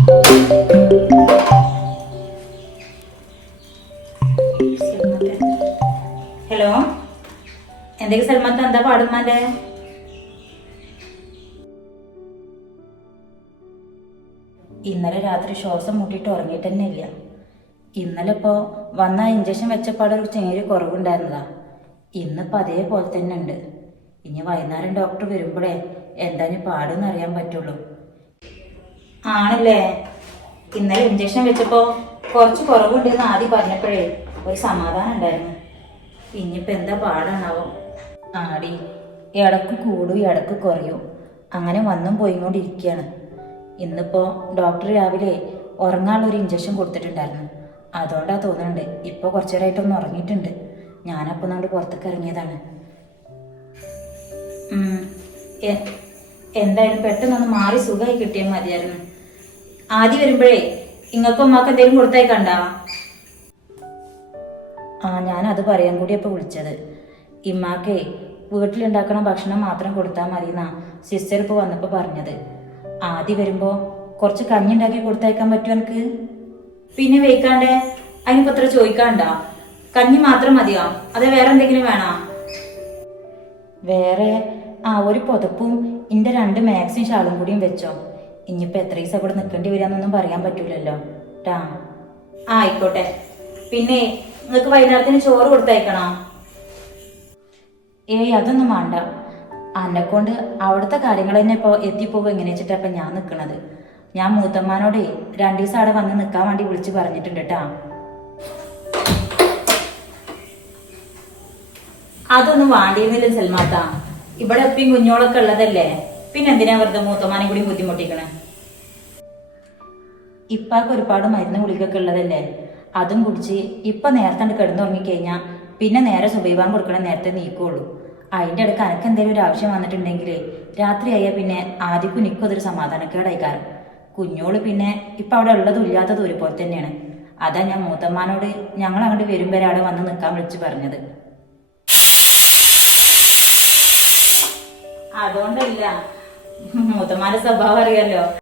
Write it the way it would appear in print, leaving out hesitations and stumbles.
Hello, എന്തൊക്കെ സൽമാത്ത, എന്താ പാടുമാന്റെ? ഇന്നലെ രാത്രി ശ്വാസം മുട്ടിയിട്ട് ഉറങ്ങിയിട്ട് തന്നെ ഇല്ല. ഇന്നലെ ഇപ്പോൾ വന്ന ഇഞ്ചക്ഷൻ വെച്ചപ്പാട് ഒരു ചെറിയ കുറവുണ്ടായിരുന്നതാ. ഇന്നിപ്പോൾ അതേപോലെ തന്നെ ഉണ്ട്. ഇനി വൈകുന്നേരം ഡോക്ടർ വരുമ്പോഴേ എന്താ ഇനി പാടെന്ന് അറിയാൻ പറ്റുള്ളൂ. ആണല്ലേ, ഇന്നലെ ഇഞ്ചക്ഷൻ വെച്ചപ്പോൾ കുറച്ച് കുറവുണ്ടെന്ന് ആദ്യം പറഞ്ഞപ്പോഴേ ഒരു സമാധാനം ഉണ്ടായിരുന്നു. ഇനിയിപ്പോൾ എന്താ പാടാണാവോ. ആടി, ഇടക്ക് കൂടും ഇടക്ക് കുറയും, അങ്ങനെ വന്നും പോയിക്കൊണ്ടിരിക്കുകയാണ്. ഇന്നിപ്പോൾ ഡോക്ടർ രാവിലെ ഉറങ്ങാനുള്ളൊരു ഇഞ്ചക്ഷൻ കൊടുത്തിട്ടുണ്ടായിരുന്നു. അതുകൊണ്ടാണ് തോന്നുന്നുണ്ട് ഇപ്പോൾ കുറച്ചു നേരമായിട്ടൊന്ന് ഉറങ്ങിയിട്ടുണ്ട്. ഞാനപ്പോൾ നമ്മുടെ പുറത്തേക്ക് ഇറങ്ങിയതാണ്. എന്തായാലും പെട്ടെന്നൊന്ന് മാറി സുഖമായി കിട്ടിയാൽ മതിയായിരുന്നു. ആദ്യം വരുമ്പോഴേ ഇങ്ങൾക്കും അമ്മക്ക് എന്തെങ്കിലും കൊടുത്തേക്കണ്ട. ഞാനത് പറയാൻ കൂടി ഇപ്പോൾ വിളിച്ചത്. ഇമ്മാക്കേ വീട്ടിലുണ്ടാക്കണ ഭക്ഷണം മാത്രം കൊടുത്താൽ മതി എന്നാ സിസ്റ്റർ ഇപ്പോൾ വന്നപ്പോൾ പറഞ്ഞത്. ആദ്യം വരുമ്പോൾ കുറച്ച് കഞ്ഞി ഉണ്ടാക്കി കൊടുത്തയക്കാൻ പറ്റുമോ എനിക്ക്? പിന്നെ വെയ്ക്കാണ്ടേ, അതിനിപ്പോൾ അത്ര ചോദിക്കാണ്ട. കഞ്ഞി മാത്രം മതിയോ അതെ വേറെ എന്തെങ്കിലും വേണോ? വേറെ ഒരു പുതപ്പും ഇന്റെ 2 മാക്സിയും ഷാളും കൂടിയും വെച്ചോ. ഇനിയിപ്പോൾ എത്ര ദിവസം ഇവിടെ നിൽക്കേണ്ടി വരാന്നൊന്നും പറയാൻ പറ്റൂലല്ലോ ട്ടാ. ആയിക്കോട്ടെ. പിന്നെ നിങ്ങൾക്ക് വൈകുന്നേരത്തിന് ചോറ് കൊടുത്തയക്കണോ? അതൊന്നും വേണ്ട. അന്നെക്കൊണ്ട് അവിടുത്തെ കാര്യങ്ങൾ തന്നെ ഇപ്പോൾ എത്തിപ്പോകുക എങ്ങനെ വെച്ചിട്ടാ ഇപ്പം ഞാൻ നിൽക്കണത്. ഞാൻ മൂത്തമ്മാനോടെ 2 ദിവസം അവിടെ വന്ന് നിൽക്കാൻ വേണ്ടി വിളിച്ച് പറഞ്ഞിട്ടുണ്ട് കേട്ടാ. അതൊന്നും വേണ്ടിയിരുന്നില്ല സൽമാത്ത. ഇവിടെ എപ്പിയും കുഞ്ഞോളൊക്കെ ഉള്ളതല്ലേ, പിന്നെ എന്തിനാ വെറുതെ മൂത്തമ്മാനെ കൂടി ബുദ്ധിമുട്ടിക്കണേ? ഇപ്പാക്ക് ഒരുപാട് മരുന്ന് ഗുളികൊക്കെ ഉള്ളതല്ലേ, അതും കുടിച്ച് ഇപ്പം നേരത്തെ കിടന്നുറങ്ങിക്കഴിഞ്ഞാൽ പിന്നെ നേരെ സുബൈവാൻ കൊടുക്കണ നേരത്തെ നീക്കുള്ളൂ. അതിൻ്റെ ഇടയ്ക്ക് അനക്ക് എന്തെങ്കിലും ഒരു ആവശ്യം വന്നിട്ടുണ്ടെങ്കിൽ രാത്രിയായാൽ പിന്നെ ആദ്യക്കും നിൽക്കും അതൊരു സമാധാനക്കേടായിക്കാരം. കുഞ്ഞോള് പിന്നെ ഇപ്പം അവിടെ ഉള്ളതും ഇല്ലാത്തതും ഒരുപോലെ തന്നെയാണ്. അതാ ഞാൻ മൂത്തമ്മാനോട് ഞങ്ങൾ അങ്ങോട്ട് വരും വരെ അവിടെ വന്ന് നിൽക്കാൻ വിളിച്ച് പറഞ്ഞത്. അതുകൊണ്ടല്ല, മൂത്തമ്മാന്റെ സ്വഭാവം അറിയാലോ.